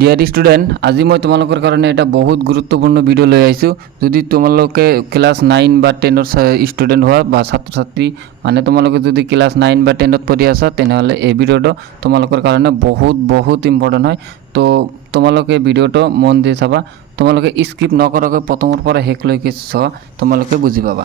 Dear student, আজি মই তোমালোকৰ কাৰণে এটা বহুত গুৰুত্বপূৰ্ণ ভিডিঅ' লৈ আহিছোঁ। যদি তোমালোকে ক্লাছ 9 বা 10ৰ ষ্টুডেণ্ট হোৱা বা ছাত্ৰ ছাত্ৰী মানে তোমালোকে যদি ক্লাছ 9 বা 10ত পঢ়ি আছা তেনেহ'লে এই ভিডিঅ'টো তোমালোকৰ কাৰণে বহুত ইম্পৰ্টেণ্ট হয়। তো তোমালোকে ভিডিঅ'টো মন দি চাবা, তোমালোকে স্কিপ নকৰাকৈ প্ৰথমৰ পৰা শেষলৈকে চোৱা, তোমালোকে বুজি পাবা।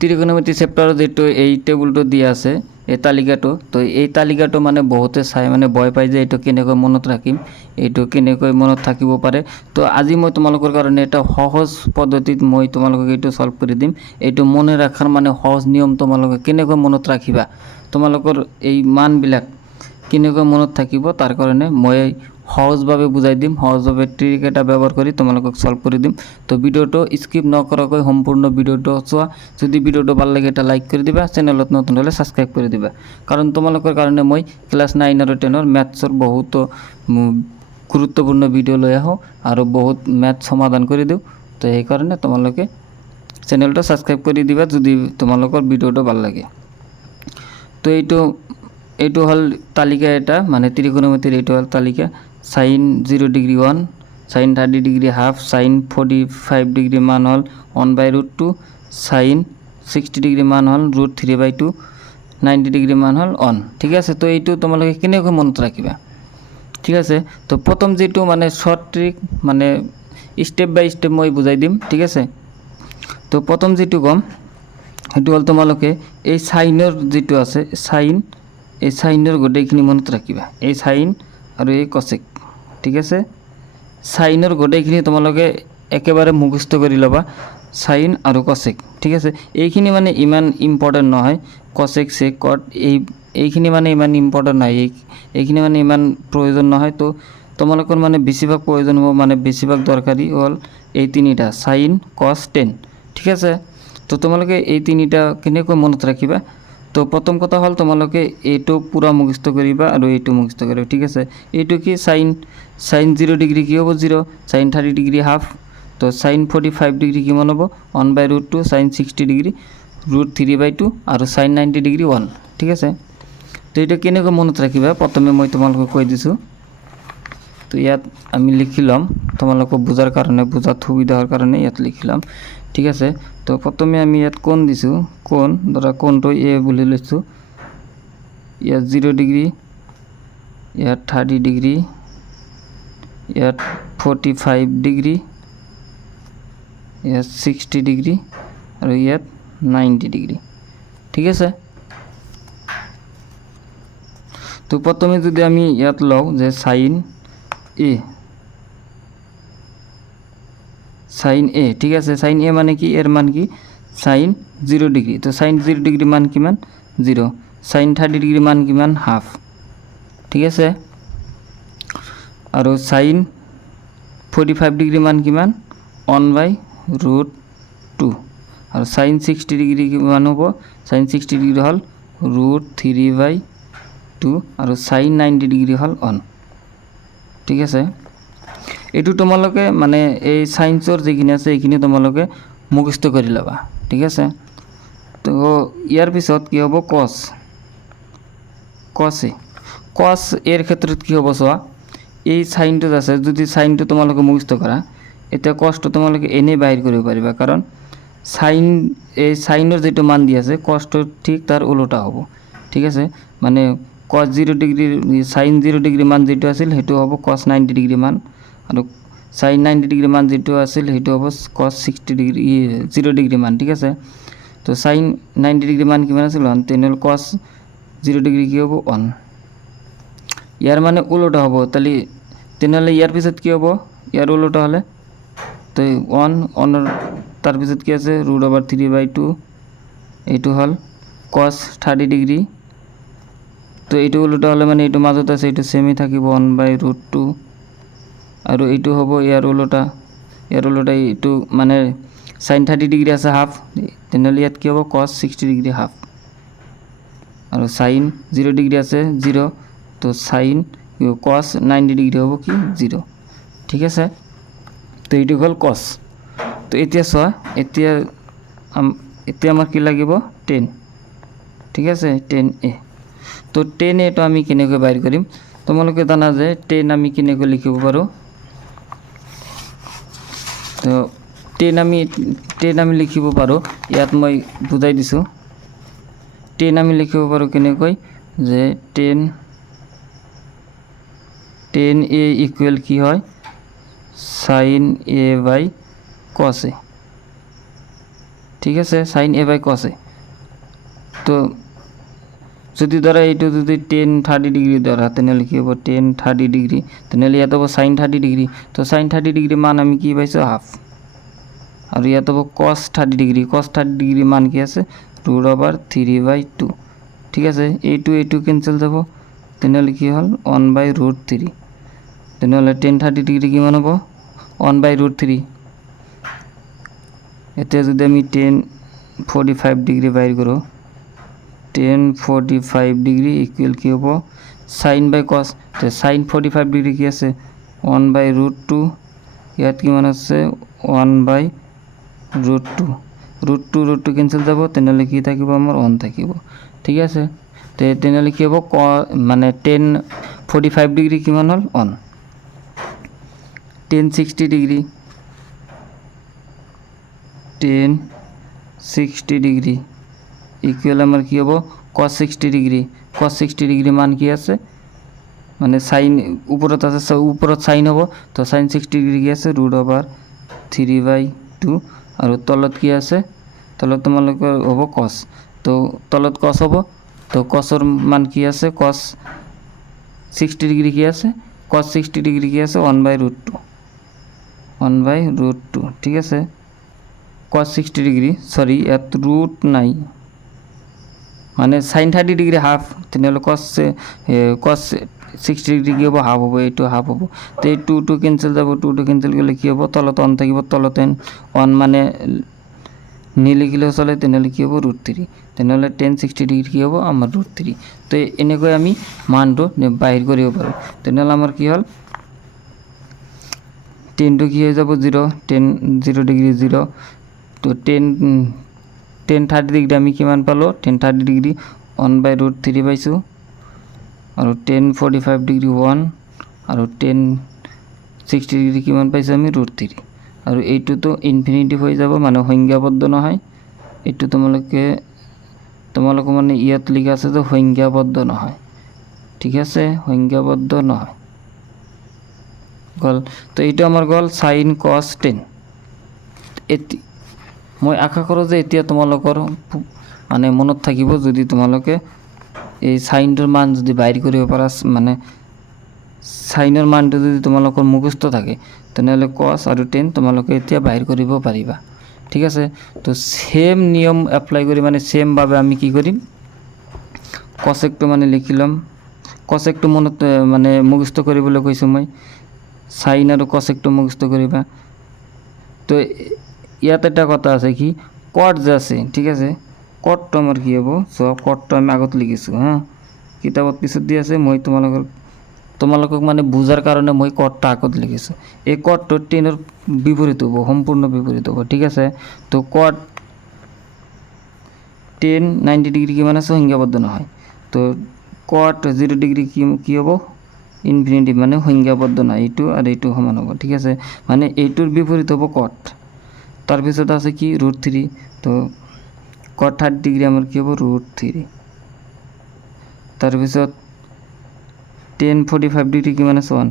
ত্ৰিকোণমিতি চেপ্টাৰত যেটো এই টেবুলটো দিয়া আছে এই তালিকাটো, তো এই তালিকাটো মানে বহুতে চাই মানে ভয় পায় যে এইটো কেনেকৈ মনত ৰাখিম, এইটো কেনেকৈ মনত থাকিব পাৰে। তো আজি মই তোমালোকৰ কাৰণে এটা সহজ পদ্ধতিত মই তোমালোকক এইটো সলভ কৰি দিম। এইটো মনে ৰাখাৰ মানে সহজ নিয়ম তোমালোকে কেনেকৈ মনত ৰাখিবা, তোমালোকৰ এই মানবিলাক কেনেকৈ মনত থাকিব তাৰ কাৰণে মই সহজভাৱে বুজাই দিম, সহজভাৱে ট্ৰিক এটা ব্যৱহাৰ কৰি তোমালোকক সলভ কৰি দিম। তো ভিডিঅ'টো স্কিপ নকৰাকৈ সম্পূৰ্ণ ভিডিঅ'টো চোৱা। যদি ভিডিঅ'টো ভাল লাগে এটা লাইক কৰি দিবা, চেনেলত নতুন হ'লে ছাবস্ক্ৰাইব কৰি দিবা, কাৰণ তোমালোকৰ কাৰণে মই ক্লাছ 9 আৰু 10ৰ মেথছৰ বহুতো গুৰুত্বপূৰ্ণ ভিডিঅ' লৈ আহোঁ আৰু বহুত মেথছ সমাধান কৰি দিওঁ। তো সেইকাৰণে তোমালোকে চেনেলটো ছাবস্ক্ৰাইব কৰি দিবা যদি তোমালোকৰ ভিডিঅ'টো ভাল লাগে। তো এইটো হ'ল তালিকা এটা, মানে ত্ৰিকোণমিতিৰ এইটো হ'ল তালিকা। Sine 0 degree 1, sine 30 degree half, sine 45 degree মান হ'ল 1/√2, সাইন 60 ডিগ্ৰী মান হ'ল √3/2, 90 ডিগ্ৰী মান হ'ল 1। ঠিক আছে, তো এইটো তোমালোকে কেনেকৈ মনত ৰাখিবা। ঠিক আছে, তো প্ৰথম যেটো মানে শৰ্ট ট্ৰিক মানে স্টেপ বাই স্টেপ মই বুজাই দিম। ঠিক আছে, তো প্ৰথম যেটো কম সেইটো হ'ল তোমালোকে এই সাইনৰ যেটো আছে এই সাইনৰ গোটেইখিনি মনত ৰাখিবা, এই সাইন আৰু এই কসেক। ঠিক আছে, সাইনৰ গোটেইখিনি তোমালোকে একেবাৰে মুখস্থ কৰি ল'বা, সাইন আৰু কসেক। ঠিক আছে, এইখিনি মানে ইমান ইম্পৰ্টেণ্ট নহয়, কসেক সেক কট এইখিনি মানে ইমান ইম্পৰ্টেণ্ট নহয়, এইখিনি মানে ইমান প্ৰয়োজন নহয়। তো তোমালোকৰ মানে বেছিভাগ প্ৰয়োজন হ'ব, মানে বেছিভাগ দৰকাৰী হ'ল এই তিনিটা সাইন কস টেন। ঠিক আছে, তো তোমালোকে এই তিনিটা কেনেকৈ মনত ৰাখিবা। তো প্ৰথম কথা হ'ল তোমালোকে এইটো পুৰা মুখস্থ কৰিবা আৰু এইটো মুখস্থ কৰিবা। ঠিক আছে, এইটো কি সাইন 0 ডিগ্ৰী কি হ'ব 0, সাইন 30 ডিগ্ৰী হাফ, তো সাইন 45 ডিগ্ৰী কিমান হ'ব 1/√2, সাইন 60 ডিগ্ৰী √3/2 আৰু সাইন 90 ডিগ্ৰী 1। ঠিক আছে, তো এইটো কেনেকৈ মনত ৰাখিবা প্ৰথমে মই তোমালোকক কৈ দিছোঁ। তো ইয়াত আমি লিখি ল'ম তোমালোকক বুজাৰ কাৰণে, বুজাত সুবিধা হোৱাৰ কাৰণে ইয়াত লিখি ল'ম। ঠিক আছে, তো প্ৰথমে আমি ইয়াত কোণ দিছোঁ, কোণ ধৰা কোণটো এ বুলি লৈছোঁ, ইয়াত 0 ডিগ্ৰী, ইয়াত 30 ডিগ্ৰী, ইয়াত 45 ডিগ্ৰী, ইয়াত 60 ডিগ্ৰী আৰু ইয়াত 90 ডিগ্ৰী। ঠিক আছে, তো প্ৰথমে যদি আমি ইয়াত লওঁ যে সাইন এ, ঠিক আছে, সাইন এ মানে কি, এর মান কি সাইন 0 ডিগ্ৰী, তো সাইন 0 ডিগ্ৰী মান কিমান 0, সাইন 30 ডিগ্ৰী মান কিমান হাফ। ঠিক আছে, আৰু সাইন 45 ডিগ্ৰী মান কিমান 1/√2, আৰু সাইন 60 ডিগ্ৰী কিমান হ'ব, সাইন 60 ডিগ্ৰী হ'ল √3/2 আৰু সাইন 90 ডিগ্ৰী হ'ল 1। ঠিক আছে, এইটো তোমালোকে মানে এই সাইন্সৰ যিখিনি আছে এইখিনি তোমালোকে মুখস্থ কৰি ল'বা। ঠিক আছে, তো ইয়াৰ পিছত কি হ'ব কস এৰ ক্ষেত্ৰত কি হ'ব চোৱা, এই সাইনটো আছে, যদি সাইনটো তোমালোকে মুখস্থ কৰা এতিয়া কসটো তোমালোকে এনেই বাহিৰ কৰিব পাৰিবা, কাৰণ সাইনৰ যেটো মান দি আছে কসটো ঠিক তাৰ ওলোটা হ'ব। ঠিক আছে, মানে কস 0 ডিগ্ৰীৰ সাইন 0 ডিগ্ৰী মান যেটো আছিল সেইটো হ'ব কস 90 ডিগ্ৰী মান, আৰু সাইন 90 ডিগ্ৰী মান যেটো আছিল সেইটো হ'ব কস 60 ডিগ্ৰী 0 ডিগ্ৰী মান। ঠিক আছে, তো সাইন 90 ডিগ্ৰী মান কিমান আছিল 1, তেনেহ'লে কস 0 ডিগ্ৰী কি হ'ব 1, ইয়াৰ মানে ওলোটা হ'ব। তেনেহ'লে ইয়াৰ পিছত কি হ'ব, ইয়াৰ ওলোটা হ'লে তো 1 তাৰপিছত কি আছে √3/2, এইটো হ'ল কস 30 ডিগ্ৰী, তো এইটো ওলোটা হ'লে মানে এইটো মাজত আছে এইটো সেমই থাকিব 1/√2, আৰু এইটো হ'ব ইয়াৰ ওলোটা এইটো মানে সাইন 30 ডিগ্ৰী আছে হাফ, তেনেহ'লে ইয়াত কি হ'ব কস 60 ডিগ্ৰী হাফ, আৰু সাইন 0 ডিগ্ৰী আছে 0, তো সাইন কস 90 ডিগ্ৰী হ'ব কি 0। ঠিক আছে, তো এইটো হ'ল কস। তো এতিয়া চোৱা, এতিয়া আমাৰ কি লাগিব 10। ঠিক আছে, 10a। তো 10 এইটো আমি কেনেকৈ বাহিৰ কৰিম তোমালোকে জানা যে 10 আমি কেনেকৈ লিখিব পাৰোঁ তো 10 আমি লিখিব পাৰোঁ ইয়াত মই বুজাই দিছোঁ 10 আমি লিখিব পাৰোঁ কেনেকৈ যে 10a ইকুৱেল কি হয় sin a by cos a ঠিক আছে sin a by cos a তো যদি ধৰা এইটো যদি 10 30 ডিগ্ৰী ধৰা তেনেহ'লে কি হ'ব 10 30 ডিগ্ৰী তেনেহ'লে ইয়াত হ'ব sin 30 ডিগ্ৰী তো sin 30 ডিগ্ৰী মান আমি কি পাইছোঁ হাফ আৰু ইয়াত হ'ব cos 30 ডিগ্ৰী মান কি আছে √3/2 ঠিক আছে এইটো কেনচেল যাব তেনেহ'লে কি হ'ল 1/√3 তেনেহ'লে 10 30 ডিগ্ৰী কিমান হ'ব 1/√3 এতিয়া যদি আমি 10 45 ডিগ্ৰী বাহিৰ কৰোঁ 10 45 ডিগ্ৰী ইকুৱেল কি হ'ব sin বাই cos তো sin 45 ডিগ্ৰী কি আছে 1/√2 ইয়াত কিমান আছে 1/√2 কেনচেল যাব তেনেহ'লে কি থাকিব আমাৰ 1 থাকিব ঠিক আছে তো তেনেহ'লে কি হ'ব মানে 10 45 ডিগ্ৰী কিমান হ'ল 1 10 60 ডিগ্ৰী 10 60 ডিগ্ৰী ইকুৱেল আমাৰ কি হ'ব cos 60 ডিগ্ৰী মান কি আছে মানে সাইন ওপৰত আছে ওপৰত সাইন হ'ব তো sin 60 ডিগ্ৰী কি আছে √3/2 আৰু তলত কি আছে তলত তোমালোকৰ হ'ব cos তো তলত cos হ'ব তো cosৰ মান কি আছে cos 60 ডিগ্ৰী কি আছে cos 60 ডিগ্ৰী কি আছে 1/√2 ঠিক আছে cos 60 ডিগ্ৰী সৰি ইয়াত ৰুট নাই মানে sin 30 ডিগ্ৰী হাফ তেনেহ'লে cos 60 ডিগ্ৰী কি হ'ব হাফ হ'ব এইটো হাফ হ'ব তো এই 2 কেনচেল যাব 2 কেনচেল কৰিলে কি হ'ব তলত 1 থাকিব তলত 1 মানে নিলিখিলেও চলে তেনেহ'লে কি হ'ব √3 তেনেহ'লে 10 60 ডিগ্ৰী কি হ'ব আমাৰ √3 তো এনেকৈ আমি মানটো বাহিৰ কৰিব পাৰোঁ তেনেহ'লে আমাৰ কি হ'ল 10 টো কি হৈ যাব 0 ডিগ্ৰী 0 তো 10 30 ডিগ্ৰী আমি কিমান পালোঁ 10 30 ডিগ্ৰী 1/√3 পাইছোঁ আৰু 10 45 ডিগ্ৰী 1 আৰু 10 60 ডিগ্ৰী কিমান পাইছোঁ আমি √3 আৰু এইটোতো ইনফিনিটিভ হৈ যাব মানে সংজ্ঞাবদ্ধ নহয় এইটো তোমালোকে মানে ইয়াত লিখা আছে যে সংজ্ঞাবদ্ধ নহয় ঠিক আছে সংজ্ঞাবদ্ধ নহয় গল তো এইটো আমাৰ গল sin cos 10 মই আশা কৰোঁ যে এতিয়া তোমালোকৰ মানে মনত থাকিব যদি তোমালোকে এই সাইনটোৰ মান যদি বাহিৰ কৰিব পাৰা মানে সাইনৰ মানটো যদি তোমালোকৰ মুখস্থ থাকে তেনেহ'লে cos আৰু 10 তোমালোকে এতিয়া বাহিৰ কৰিব পাৰিবা ঠিক আছে তো সেম নিয়ম এপ্লাই কৰি মানে সেম ভাবে আমি কি কৰিম cosecটো মানে লিখি লম cosecটো মনত মানে মুখস্থ কৰিবলৈ কৈছোঁ মই sin আৰু cosecটো মুখস্থ কৰিবা তো ইয়াত এটা কথা আছে কি cot যে আছে ঠিক আছে cotটো আমাৰ কি হ'ব সব cotটো আমি আগত লিখিছোঁ হ্যাঁ কিতাপত পিছত দি আছে মই তোমালোকক মানে বুজাৰ কাৰণে মই cotটা আগত লিখিছোঁ এই cotটো 10 ৰ বিপৰীত হ'ব সম্পূৰ্ণ বিপৰীত হ'ব ঠিক আছে তো cot 10 90 ডিগ্ৰী কিমান আছে সংজ্ঞাবদ্ধ নহয় তো cot 0 ডিগ্ৰী কি হ'ব ইনফিনিটি মানে সংজ্ঞাবদ্ধ নাই এইটো আৰু এইটো সমান হ'ব ঠিক আছে মানে এইটোৰ বিপৰীত হ'ব cot তাৰপিছত আছে কি √3 তো cot 30 ডিগ্ৰী আমাৰ কি হ'ব √3 তাৰপিছত 10 45 ডিগ্ৰী কিমান আছে 1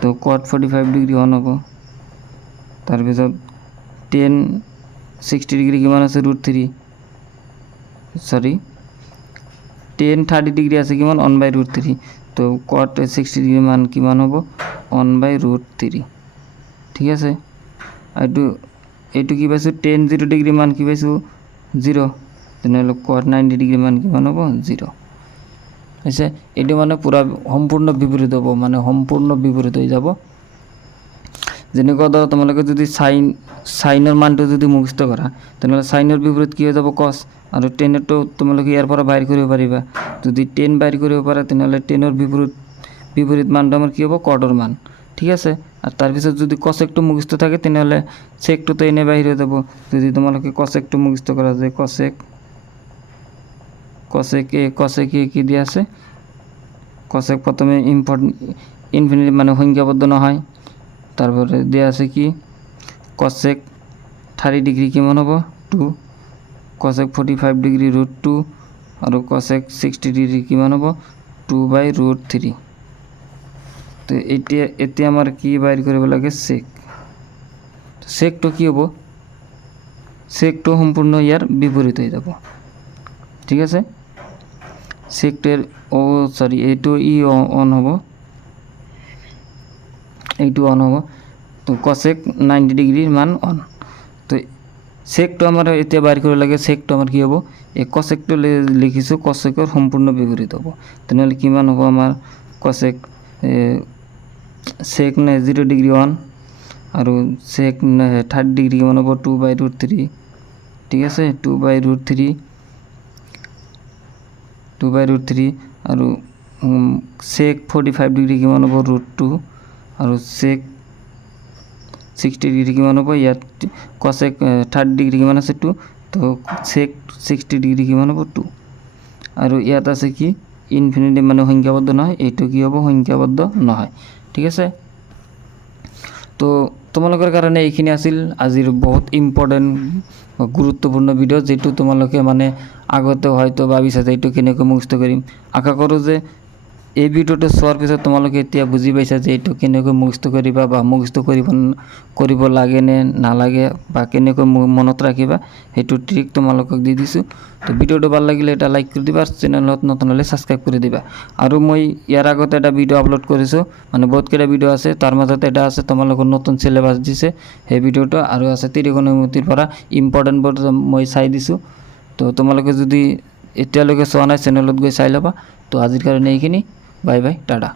তো cot 45 ডিগ্ৰী 1 হ'ব তাৰপিছত 10 60 ডিগ্ৰী কিমান আছে √3 সৰি 10 30 ডিগ্ৰী আছে কিমান 1/√3 তো cot 60 ডিগ্ৰী মান কিমান হ'ব 1/√3 ঠিক আছে এইটো কি পাইছোঁ 10 0 ডিগ্ৰী মান কি পাইছোঁ 0 তেনেহ'লে cot 90 ডিগ্ৰী মান কিমান হ'ব 0 হৈছে এইটো মানে পুৰা সম্পূৰ্ণ বিপৰীত হ'ব মানে সম্পূৰ্ণ বিপৰীত হৈ যাব যেনেকুৱা ধৰা তোমালোকে যদি সাইনৰ মানটো যদি মুখস্থ কৰা তেনেহ'লে সাইনৰ বিপৰীত কি হৈ যাব cos আৰু 10 টো তোমালোকে ইয়াৰ পৰা বাহিৰ কৰিব পাৰিবা যদি 10 বাহিৰ কৰিব পাৰা তেনেহ'লে 10 ৰ বিপৰীত মানটো আমাৰ কি হ'ব cotৰ মান ঠিক আছে আৰ তাৰপিছত যদি cosecটো মুখস্থ থাকে তেনেহ'লে secটো তো এনে বাহিৰ হৈ যাব যদি তোমালোকে cosecটো মুখস্থ কৰা যায় cosec কসেকে কি দিয়ে আছে কসেক প্রথমে ইনফিনিটি মানে সংখ্যাবদ্ধ নহয় তারপরে দেওয়া আছে কি কসেক 30 ডিগ্রি কেমন হবো 2 কসেক 45 ডিগ্রি √2 আর কসেক 60 ডিগ্রি কেমন হবো 2/√3 তো এতে আমার কি বাইর করব লাগে সেকটো কি হবো সেকটো সম্পূর্ণ ইয়ার বিপরীত হয়ে যাব ঠিক আছে সেক্টের এইটো অন হব এইটো অন হব তো কসেক 90 ডিগ্রির মান অন তো সেকটো আমার এতিয়া বাইর করে লাগে সেকটো আমার কি হব এই কসেকটো লিখিছো কসেকৰ সম্পূর্ণ বিপরীত হব তেনেহলে কিমান হব আমার কসেক সেক 0 ডিগ্রি অন আর সেক 30 ডিগ্রি কিমান হব 2/√3 ঠিক আছে 2/√3 আর সেক 45 ডিগ্রি কিমান হব √2 আর সেক 60 ডিগ্রি কিমান হব ইয়াত কসেক 30 ডিগ্রি কিমান আছে 2 তো সেক 60 ডিগ্রি কিমান হব 2 আর ইয়াত আছে কি ইনফিনিটি মানে সংখ্যাবদ্ধ নহয় এইটো কি হব সংখ্যাবদ্ধ নহয় ঠিক আছে তো তোমালোকৰ কাৰণে এইখিনি আছিল আজিৰ বহুত ইম্পৰ্টেণ্ট গুৰুত্বপূৰ্ণ ভিডিঅ' যেটো তোমালোকে মানে আগতে হয়তো ভাবিছা যে এইটো কেনেকৈ মুখস্থ কৰিম আশা কৰোঁ যে এই ভিডিঅ'টো চোৱাৰ পিছত তোমালোকে এতিয়া বুজি পাইছা যে এইটো কেনেকৈ মুখস্থ কৰিবা বা মুখস্থ কৰিব লাগে নে নালাগে বা কেনেকৈ মনত ৰাখিবা সেইটো ট্ৰিক তোমালোকক দি দিছোঁ তো ভিডিঅ'টো ভাল লাগিলে এটা লাইক কৰি দিবা চেনেলত নতুন হ'লে ছাবস্ক্ৰাইব কৰি দিবা আৰু মই ইয়াৰ আগতে এটা ভিডিঅ' আপলোড কৰিছোঁ মানে বহুতকেইটা ভিডিঅ' আছে তাৰ মাজত এটা আছে তোমালোকৰ নতুন চিলেবাছ দিছে সেই ভিডিঅ'টো আৰু আছে ত্ৰিকোণমিতিৰ পৰা ইম্পৰ্টেণ্টবোৰ মই চাই দিছোঁ তো তোমালোকে যদি এতিয়ালৈকে চোৱা নাই চেনেলত গৈ চাই ল'বা তো আজিৰ কাৰণে এইখিনি বাই বাই টাটা